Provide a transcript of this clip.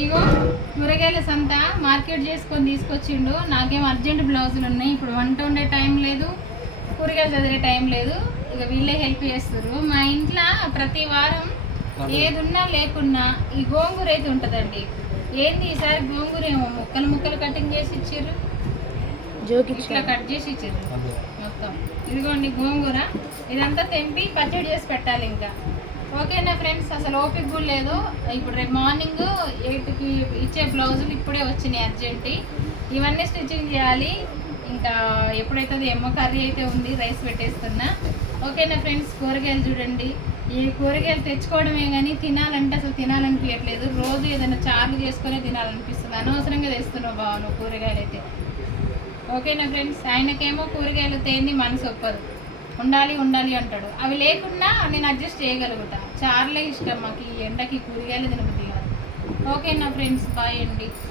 ఇగో కూరగాయల సంత మార్కెట్ చేసుకొని తీసుకొచ్చిండు. నాకేం అర్జెంట్ బ్లౌజులు ఉన్నాయి. ఇప్పుడు వంట ఉండే టైం లేదు, కూరగాయలు చదివే టైం లేదు. ఇక వీళ్ళే హెల్ప్ చేస్తారు. మా ఇంట్లో ప్రతి వారం ఏది ఉన్నా లేకున్నా ఈ గోంగూర అయితే ఉంటుందండి. ఏంది ఈసారి గోంగూర ఏమో ముక్కలు ముక్కలు కటింగ్ చేసి ఇచ్చారు, ఇట్లా కట్ చేసి ఇచ్చారు మొత్తం. ఇదిగోండి గోంగూర, ఇదంతా తెంపి పచ్చడి చేసి పెట్టాలి ఇంకా. ఓకేనా ఫ్రెండ్స్, అసలు ఓపిక కూడా లేదు. ఇప్పుడు రేపు మార్నింగ్ 8కి ఇచ్చే బ్లౌజులు ఇప్పుడే వచ్చినాయి అర్జెంట్. ఇవన్నీ స్టిచ్చింగ్ చేయాలి. ఇంకా ఎప్పుడైతే ఏమో కర్రీ అయితే ఉంది, రైస్ పెట్టేస్తున్నా. ఓకేనా ఫ్రెండ్స్, కూరగాయలు చూడండి. ఈ కూరగాయలు తెచ్చుకోవడమే కానీ తినాలంటే అసలు తినాలనిపించట్లేదు. రోజు ఏదైనా చార్లు చేసుకునే తినాలనిపిస్తుంది. అనవసరంగా తెస్తున్నావు బావను కూరగాయలు అయితే. ఓకేనా ఫ్రెండ్స్, ఆయనకేమో కూరగాయలు తేంది మనసు ఒప్పదు, ఉండాలి ఉండాలి అంటాడు. అవి లేకున్నా నేను అడ్జస్ట్ చేయగలుగుతా. చార్లే ఇష్టం మాకు. ఈ ఎండకి కూరగాయలు తినబుద్ధి కాదు. ఓకేనా ఫ్రెండ్స్, బాయ్ అండి.